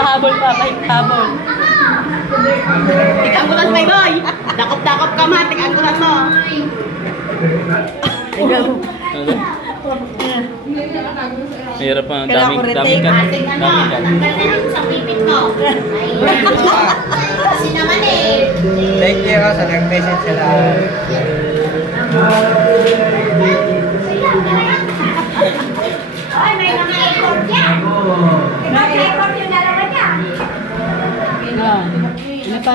pahabol pa, pahabol. Tig-anggulan mo, boy. Dakop-dakop ka man, tig-anggulan mo. Mahirap pa, daming ka. Tanggal na rin sa pipit mo. Kasi naman eh. Thank you sa nag-message sila. Ay, may mga record yan. May record yung dalawa niya. Ano pa?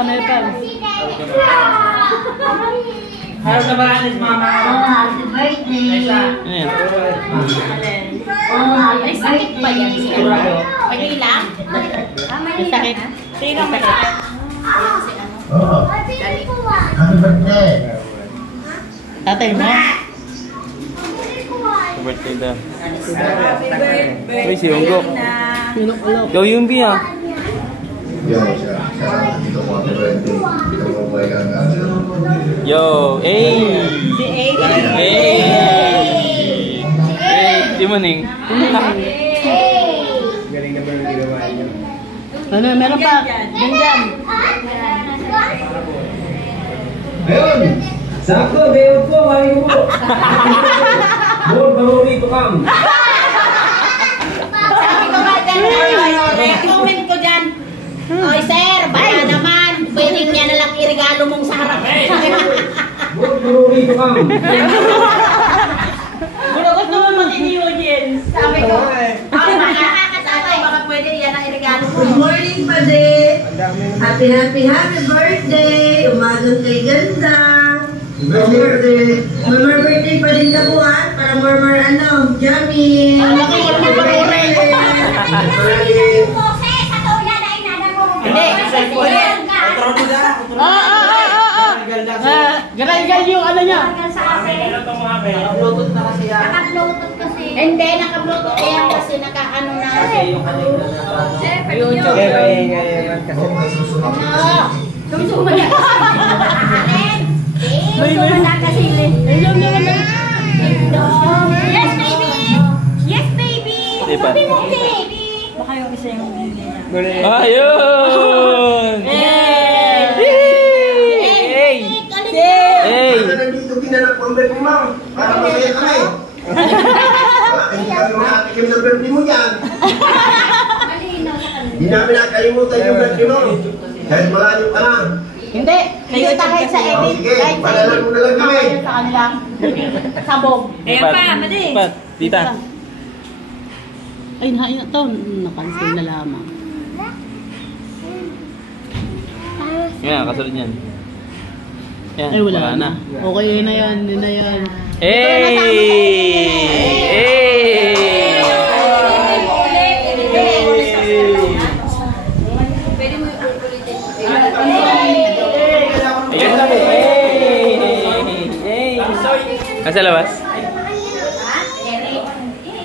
Happy birthday, mama. Happy birthday. Ayan. Ay, sakit ba yan? Pwede lang? May sakit. Sino may sakit? Happy birthday. Tatay mo? Birthday daw. Uy, si Unggok. Ikaw yung biya. Yo, siya. Dito ko happy birthday. Dito ko ba yung Yo, hey! Si A. Hey! Hey! Di maning. Galing naman ang ginawa niyo. Ano, meron pa? Ganyan. Ayun! Sakto, bayo po, mali mo. More marumi to come. Sabi ko ba dyan, recommend ko dyan. Oy, sir, baka naman. Pwedeng niya na lang irigalo mong sa harap. More marumi to come. Gusto mo mag-ini audience. Sabi ko, nakakatawa. Baka pwede yan ang irigalo mo. Good morning, Pade! Happy birthday! Umagang kay ganda! More birthday pa rin ka buwan para more Jami! Garal yung ano niya. Naka-bluetooth na kasi yan. Naka-bluetooth kasi. Hindi, naka-bluetooth yan kasi naka-ano na. Kasi yung kanina na sa YouTube. ngayon kasi Sumusuma na kasi. Ayun naman na. Yes, baby! Yes, baby! Di ba? Sabi mo, baby! Baka yung isa yung hindi niya. Ayun! Yay! Hey! Hey! Nandito ginanap ang birthday mo. Para masaya kami. Hindi kami makatikim sa birthday mo yan. Hindi namin nakalimutan yung birthday mo. Kahit malayo ka lang. Hindi. Kayo kahit sa edit. Sige, Kahit sa palalan edit. mo na lang kami. Sa kanila. Sabog. Ayan pa, mali. Pat, tita. Ay, nahain na to. Nakancel na lamang. Yan, kasunod yan. Yan, Ay, wala na. Okay, yun na yan. Yun na yan. Hey! Hey! Pwede mo yung ulitin. Ayun. Hey! Hey! Nasa labas?